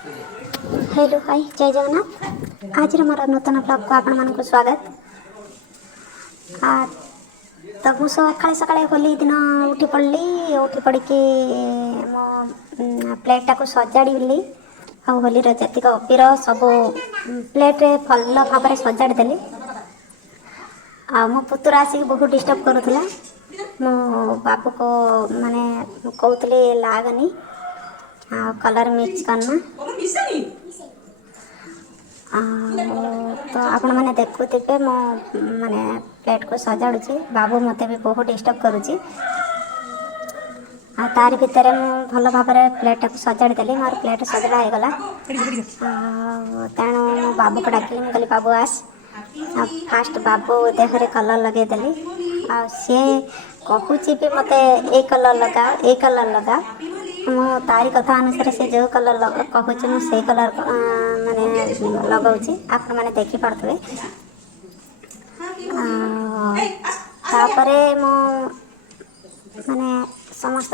Hello hi जय जगन्नाथ। आज मोर नूतन blog को आपण मानक स्वागत। तो मु सकाଳେ सकाଳେ होली दिन उठी पड़ी के मो प्लेटा को सजाड़ी आ होली जतिक अबीर सब प्लेट भल भाव सजाड़ी देली। आ मो पुतुरा आसिक बहुत डिस्टर्ब करूला। मो बाबू को माने कहते लागनी कलर मिक्स करना। तो आपण मैंने देखुवे मो माने प्लेट को सजाड़ुची। बाबू मते भी बहुत डिस्टर्ब करुची। तार भितर भल भाव प्लेट को सजाड़ी देली। मोर प्लेट सजड़ा हो गला। तेणु मो बाबू को डाकिली। मुझे बाबू आस फास्ट बाबू देहरे कलर लगेदेली। सी कहूची भी मत ए कलर लगा ए कलर लगा। मु तारी कथा अनुसार से जो कलर कहूँ मुझे कलर माने लगाऊँ। आप मैंने देखिपे तापरे मु माने समस्त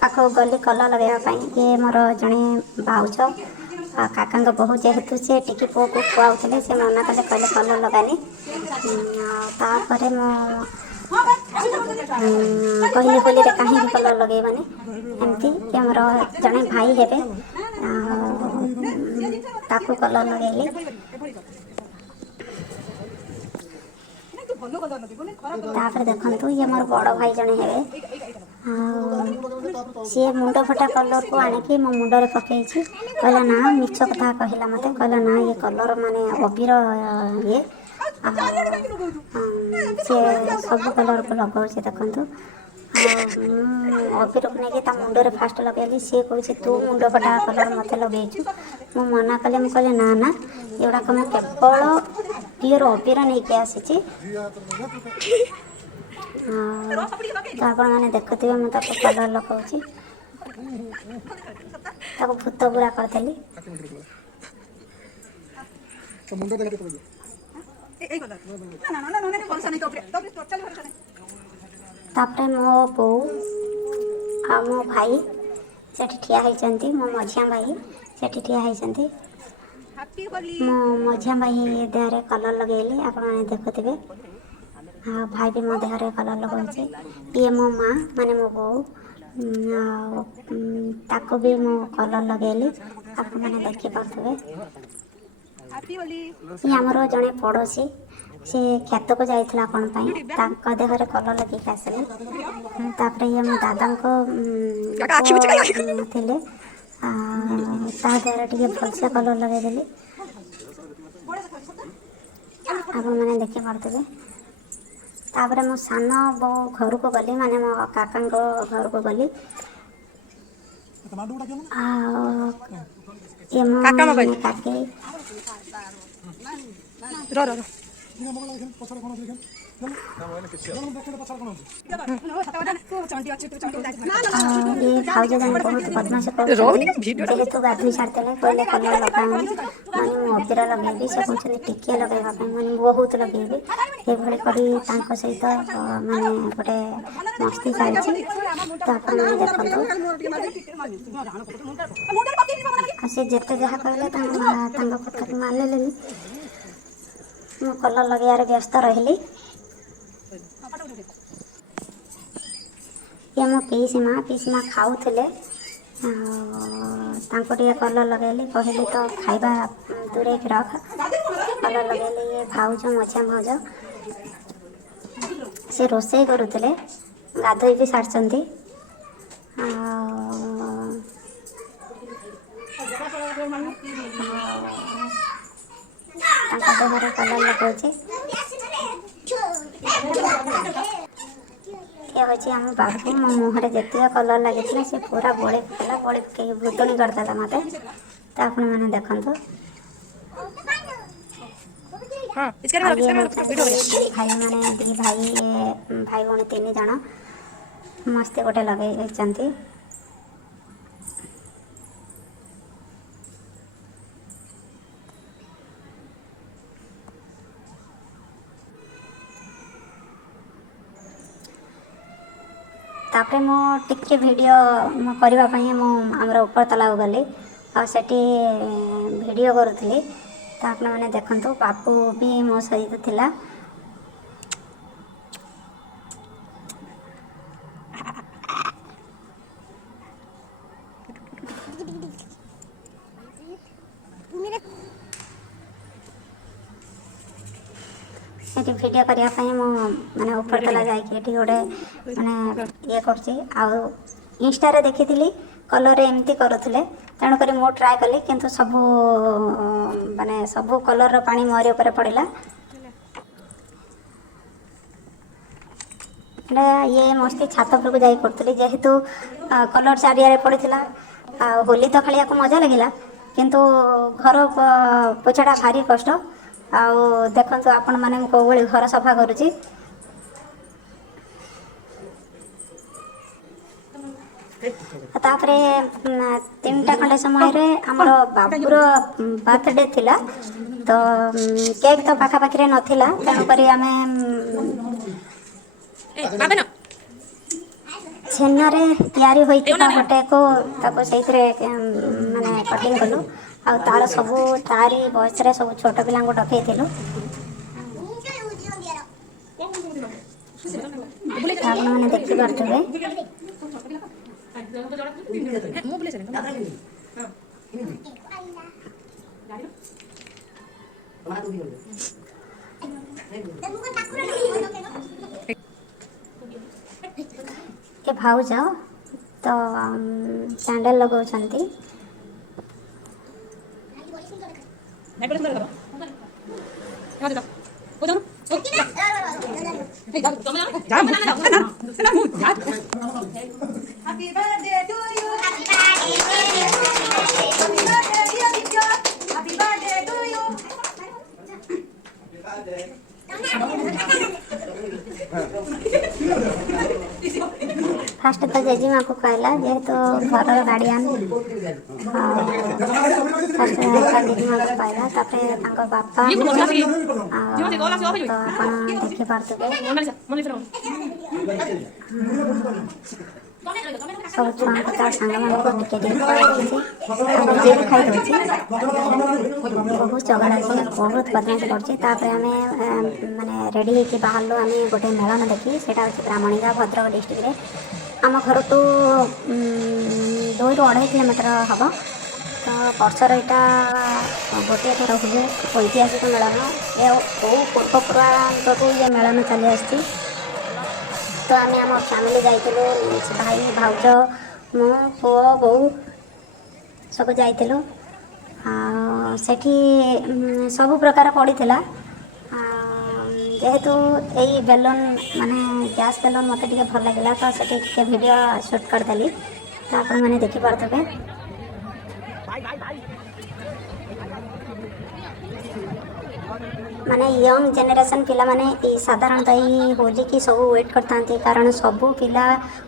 पाखक गली कलर लगाइए। ये मोर जड़े भाउज काका बहु जेहेतु सी टिकी पुओ को खुआते से मना कले कहले कलर लगानी। तापर कहली होली कहीं कलर लगेबानी एमती मोर जड़े भाई हेबे ताकू कलर लगेली। तापर देखु ये मोर बड़ भाई जड़े हेबे सी मुंड फटा कलर को आनिकी मो मुंडे पकई कहला ना मिछ कथा कहला मत कहला ना ये कलर माने अबीर ये सी सब कलर को लगाऊ देखु। अबीर को लेकिन मुंडे फास्ट लगेली। सी कहे तू मुंड फटा कलर मत लगेचु। मु मना कले मुझे ना ना एगुड़ाक मु केवल प्योर अबीर नहीं के आसी। तो आप मैंने देखुवे मुझे कलर लगाऊँ भूत बुरा करदेली। तापर मो बो आ मो भाई से ठिया होती। मो मझिया भाई से ठिया होती। मो मझिया भाई देहरे कलर लगेली। आप देखुवे भाई भी मो देहरे कलर लगाऊँ। ये मो माँ माने मो बो ताको भी मो कलर लगेली। आप मैंने देखिपे ये आमर जड़े पड़ोशी सी खेत को जाइला कौन देहरे कलर लगे आसिले। तापर ये मो दादा थे देहरे टे भलसे कलर लगेदेली। आप मैंने देखिपे तापर मो सान बो घर को गली माने मो काका घर को गली। ये मो काकी ये भाउज जन बहुत बदमाश जेहेतु गाधोई छाड़ते कहले कलर लगाऊनी मैंने मु अबीर लगेबी। से कहते टिके लगेगा मैंने बहुत लगेबी। ये करी सहित माने गोटे मस्ती चलती। तो आप देखो सी जिते जहाँ कहले कथा मानिले मु कलर लगार व्यस्त रही। ये मो पीसी माँ खाऊले टे कलर लगेली कहली तो खाइबा दूरे रख कलर लगेली। ये भाउज मझिया भाउज से रोषे करुले गाधोई भी सारी देहरे कलर लगाऊँ। ये हूँ आम बाबू मो मुहर जिते कलर लगी से पूरा बड़ी पकड़ा बड़ी पकई भुतुणी करदेला मत। तो आप मैंने देखु भाई मैंने दी भाई भाई भौणी 3 जन मस्ती गोटे लगे। तापर मो टिके वीडियो मो करने आमर ऊपर तला गली ଆଉ ସେଠି ଭିଡ଼ିଓ କରୁଥିଲି। ତ ଆପଣମାନେ ଦେଖନ୍ତୁ, ବାବୁ ବି ମୋ ସହିତ ଥିଲା। ଏଠି ଭିଡ଼ିଓ କରିବା ପାଇଁ ମୁଁ ମାନେ ଉପରତଲା ଯାଇକି ଏଠି ଗୋଟେ ମାନେ ଇଏ କରୁଛି। ଆଉ ଇନଷ୍ଟାରେ ଦେଖିଥିଲି କଲର୍ରେ ଏମିତି କରୁଥିଲେ, ତେଣୁକରି ମୁଁ ଟ୍ରାଏ କଲି, କିନ୍ତୁ ସବୁ ମାନେ ସବୁ କଲର୍ର ପାଣି ମୋରି ଉପରେ ପଡ଼ିଲା। ଏଇଟା ଇଏ ମସ୍ତି ଛାତ ଉପରକୁ ଯାଇ କରୁଥିଲି, ଯେହେତୁ କଲର୍ ଚାରିଆଡ଼େ ପଡ଼ିଥିଲା। ଆଉ ହୋଲି ତ ଖେଳିବାକୁ ମଜା ଲାଗିଲା, କିନ୍ତୁ ଘର ପୋଛାଟା ଭାରି କଷ୍ଟ। ଆଉ ଦେଖନ୍ତୁ ଆପଣମାନେ ମୁଁ କେଉଁଭଳି ଘର ସଫା କରୁଛି। ତାପରେ 3ଟା ଖଣ୍ଡେ ସମୟରେ ଆମର ବାବୁର ବାର୍ଥଡେ ଥିଲା। ତ କେକ୍ ତ ପାଖାପାଖିରେ ନଥିଲା, ତେଣୁକରି ଆମେ ଛେନାରେ ତିଆରି ହୋଇଥିବା ଗୋଟେକୁ ତାକୁ ସେଇଥିରେ ମାନେ କଟିଂ କଲୁ। ଆଉ ତାର ସବୁ ତାରି ବୟସରେ ସବୁ ଛୋଟ ପିଲାଙ୍କୁ ଡକେଇଥିଲୁ। ଆପଣମାନେ ଦେଖିପାରୁଥିବେ। ଏ ଭାଉଜ ତ କ୍ୟାଣ୍ଡେଲ ଲଗାଉଛନ୍ତି। ଫାଷ୍ଟ ତ ଜେଜେମାକୁ କହିଲା, ଯେହେତୁ ଘରର ଗାର୍ଡ଼ିଆନ୍, ଫାଷ୍ଟ ଜେଜେମାକୁ କହିଲା, ତାପରେ ତାଙ୍କ ବାପା। ତ ଆପଣ ଦେଖିପାରୁଥିବେ ସବୁ ଛୁଆଙ୍କୁ ତା ସାଙ୍ଗମାନଙ୍କୁ ଟିକେ ଟିକେ ଖୁଆଇ ଦେଉଛି। ଆଉ ନିଜେ ବି ଖାଇଦେଉଛି। ବହୁତ ଚଗଲା ଅଛି, ବହୁତ ବଦମାସି କରୁଛି। ତାପରେ ଆମେ ମାନେ ରେଡ଼ି ହେଇକି ବାହାରିଲୁ ଆମେ ଗୋଟେ ମେଳନ ଦେଖି। ସେଇଟା ହେଉଛି ବ୍ରାହ୍ମଣୀଗାଁ, ଭଦ୍ରକ ଡିଷ୍ଟ୍ରିକ୍ଟରେ। ଆମ ଘରଠୁ 2ରୁ 2.5 କିଲୋମିଟର ହେବ। ତ ବର୍ଷର ଏଇଟା ଗୋଟିଏ ଥର ହୁଏ ଐତିହାସିକ ମେଳନ। ଏ ବହୁ ପୂର୍ବପୁରାଣରୁ ଇଏ ମେଳନ ଚାଲି ଆସିଛି। ତ ଆମେ ଆମ ଫ୍ୟାମିଲି ଯାଇଥିଲୁ, ଭାଇ, ଭାଉଜ, ମୁଁ, ପୁଅ, ବୋଉ ସବୁ ଯାଇଥିଲୁ। ଆଉ ସେଠି ସବୁ ପ୍ରକାର ପଡ଼ିଥିଲା। ଯେହେତୁ ଏଇ ବେଲୁନ୍ ମାନେ ଗ୍ୟାସ୍ ବେଲୁନ୍ ମୋତେ ଟିକେ ଭଲ ଲାଗିଲା, ତ ସେଠି ଟିକେ ଭିଡ଼ିଓ ସୁଟ୍ କରିଦେଲି। ତ ଆପଣମାନେ ଦେଖିପାରୁଥିବେ। ମାନେ ୟଙ୍ଗ ଜେନେରେସନ୍ ପିଲାମାନେ ସାଧାରଣତଃ ଏଇ ହୋଲିକି ସବୁ ୱେଟ୍ କରିଥାନ୍ତି, କାରଣ ସବୁ ପିଲା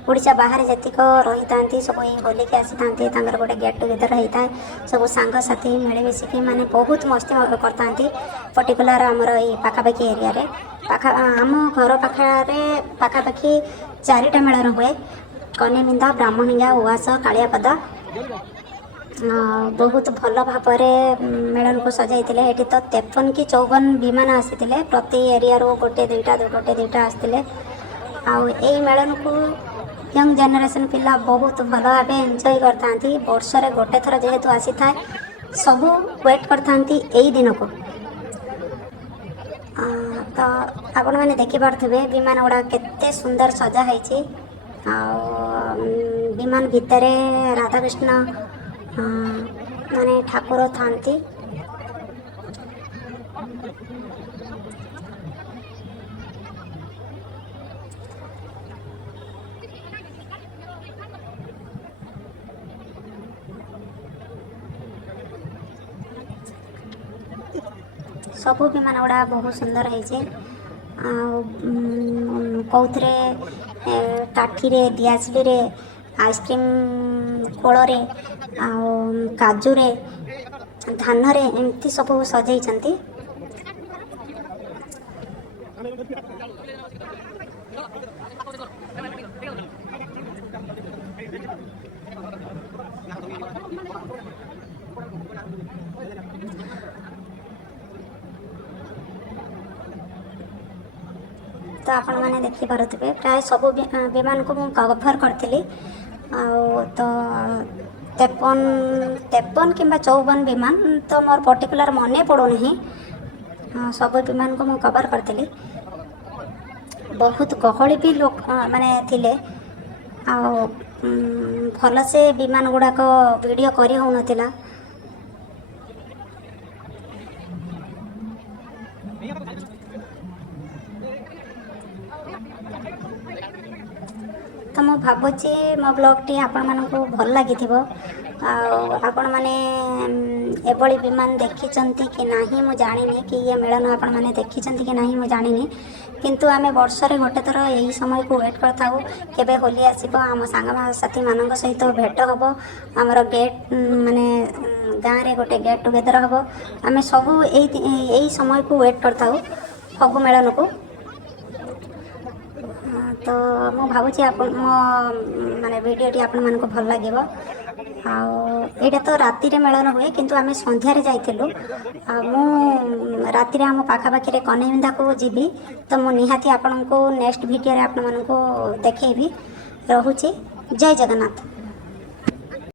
ଓଡ଼ିଶା ବାହାରେ ଯେତିକ ରହିଥାନ୍ତି ସବୁ ଏଇ ହୋଲିକି ଆସିଥାନ୍ତି। ତାଙ୍କର ଗୋଟେ ଗେଟ୍ ଟୁଗେଦର୍ ହେଇଥାଏ, ସବୁ ସାଙ୍ଗସାଥି ମିଳିମିଶିକି ମାନେ ବହୁତ ମସ୍ତି କରିଥାନ୍ତି। ପର୍ଟିକୁଲାର ଆମର ଏଇ ପାଖାପାଖି ଏରିଆରେ ଆମ ଘର ପାଖରେ ପାଖାପାଖି 4ଟା ମେଳନ ହୁଏ। କନିମିନ୍ଧା, ବ୍ରାହ୍ମଣୀଗାଁ, ଉଆସ, କାଳିଆପଦା। ବହୁତ ଭଲ ଭାବରେ ମେଳନକୁ ସଜାଇଥିଲେ। ଏଠି ତ 53 କି 54 ବିମାନ ଆସିଥିଲେ, ପ୍ରତି ଏରିଆରୁ ଗୋଟେ ଦୁଇଟା ଆସିଥିଲେ। ଆଉ ଏଇ ମେଳନକୁ ୟଙ୍ଗ ଜେନେରେସନ୍ ପିଲା ବହୁତ ଭଲ ଭାବେ ଏନ୍ଜୟ କରିଥାନ୍ତି। ବର୍ଷରେ ଗୋଟେ ଥର ଯେହେତୁ ଆସିଥାଏ, ସବୁ ୱେଟ୍ କରିଥାନ୍ତି ଏଇ ଦିନକୁ। ତ ଆପଣମାନେ ଦେଖିପାରୁଥିବେ ବିମାନ ଗୁଡ଼ା କେତେ ସୁନ୍ଦର ସଜା ହେଇଛି। ଆଉ ବିମାନ ଭିତରେ ରାଧାକୃଷ୍ଣ ମାନେ ଠାକୁର ଥାନ୍ତି। ସବୁ ବିମାନ ଗୁଡ଼ା ବହୁତ ସୁନ୍ଦର ହେଇଛି। ଆଉ କେଉଁଥିରେ କାଠିରେ, ଦିଆସିଲିରେ, ଆଇସ୍କ୍ରିମ୍ କୋଳରେ, ଆଉ କାଜୁରେ, ଧାନରେ ଏମିତି ସବୁ ସଜେଇଛନ୍ତି। ତ ଆପଣମାନେ ଦେଖିପାରୁଥିବେ ପ୍ରାୟ ସବୁ ବିମାନକୁ ମୁଁ କଭର୍ କରିଥିଲି। ଆଉ ତ 53 କିମ୍ବା 54 ବିମାନ, ତ ମୋର ପର୍ଟିକୁଲାର ମନେ ପଡ଼ୁନାହିଁ। ସବୁ ବିମାନକୁ ମୁଁ କଭର୍ କରିଥିଲି। ବହୁତ ଗହଳି ବି ଲୋକ ମାନେ ଥିଲେ। ଆଉ ଭଲସେ ବିମାନ ଗୁଡ଼ାକ ଭିଡ଼ିଓ କରି ହେଉନଥିଲା। ତ ମୁଁ ଭାବୁଛି ମୋ ବ୍ଲଗ୍ଟି ଆପଣମାନଙ୍କୁ ଭଲ ଲାଗିଥିବ। ଆଉ ଆପଣମାନେ ଏଭଳି ବିମାନ ଦେଖିଛନ୍ତି କି ନାହିଁ ମୁଁ ଜାଣିନି, କି ଇଏ ମେଳନ ଆପଣମାନେ ଦେଖିଛନ୍ତି କି ନାହିଁ ମୁଁ ଜାଣିନି। କିନ୍ତୁ ଆମେ ବର୍ଷରେ ଗୋଟେ ଥର ଏହି ସମୟକୁ ୱେଟ୍ କରିଥାଉ, କେବେ ହୋଲି ଆସିବ, ଆମ ସାଙ୍ଗସାଥିମାନଙ୍କ ସହିତ ଭେଟ ହେବ, ଆମର ମାନେ ଗାଁରେ ଗୋଟେ ଗେଟ୍ ଟୁଗେଦର୍ ହେବ। ଆମେ ସବୁ ଏଇ ସମୟକୁ ୱେଟ୍ କରିଥାଉ, ଫଗୁ ମେଳନକୁ। ତ ମୁଁ ଭାବୁଛି ମୋ ମାନେ ଭିଡ଼ିଓଟି ଆପଣମାନଙ୍କୁ ଭଲ ଲାଗିବ। ଆଉ ଏଇଟା ତ ରାତିରେ ମେଳନ ହୁଏ, କିନ୍ତୁ ଆମେ ସନ୍ଧ୍ୟାରେ ଯାଇଥିଲୁ। ଆଉ ମୁଁ ରାତିରେ ଆମ ପାଖାପାଖିରେ କନେଇନ୍ଦାକୁ ଯିବି, ତ ମୁଁ ନିହାତି ଆପଣଙ୍କୁ ନେକ୍ସଟ ଭିଡ଼ିଓରେ ଆପଣମାନଙ୍କୁ ଦେଖେଇବି। ରହୁଛି, ଜୟ ଜଗନ୍ନାଥ।